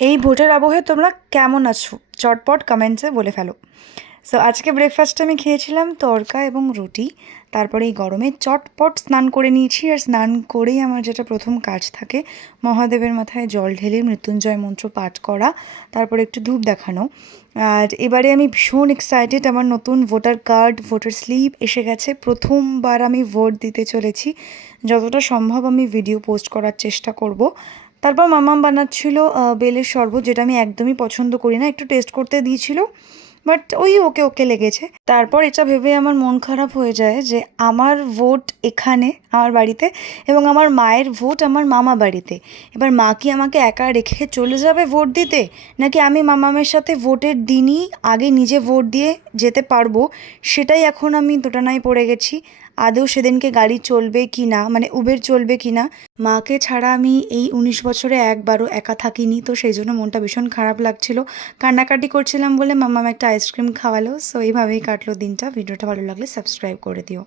এই ভোটের আবহে তোমরা কেমন আছো চটপট কমেন্টসে বলে ফেলো। সো আজকে ব্রেকফাস্টে আমি খেয়েছিলাম তড়কা এবং রুটি। তারপরে এই গরমে চটপট স্নান করে নিয়েছি, আর স্নান করেই আমার যেটা প্রথম কাজ থাকে মহাদেবের মাথায় জল ঢেলে মৃত্যুঞ্জয় মন্ত্র পাঠ করা, তারপরে একটু ধূপ দেখানো। আর এবারে আমি ভীষণ এক্সাইটেড, আমার নতুন ভোটার কার্ড ভোটার স্লিপ এসে গেছে। প্রথমবার আমি ভোট দিতে চলেছি, যতটা সম্ভব আমি ভিডিও পোস্ট করার চেষ্টা করব। তারপর মাম্মাম বানাচ্ছিল বেলের শরবত, যেটা আমি একদমই পছন্দ করি না, একটু টেস্ট করতে দিয়েছিল, বাট ওই ওকে ওকে লেগেছে। তারপর এটা ভেবে আমার মন খারাপ হয়ে যায় যে আমার ভোট এখানে আমার বাড়িতে এবং আমার মায়ের ভোট আমার মামা বাড়িতে। এবার মা কি আমাকে একা রেখে চলে যাবে ভোট দিতে, নাকি আমি মামামের সাথে ভোটের দিনই আগে নিজে ভোট দিয়ে যেতে পারবো, সেটাই এখন আমি দোটানায় পড়ে গেছি। আদৌ সেদিনকে গাড়ি চলবে কি না, মানে উবের চলবে কি না। মাকে ছাড়া আমি এই 19 বছরে একবারও একা থাকিনি, তো সেই জন্য মনটা ভীষণ খারাপ লাগছিল। কান্নাকাটি করছিলাম বলে মাম্মাম একটা আইসক্রিম খাওয়ালো। সো এইভাবেই কাটলো দিনটা। ভিডিওটা ভালো লাগলে সাবস্ক্রাইব করে দিও।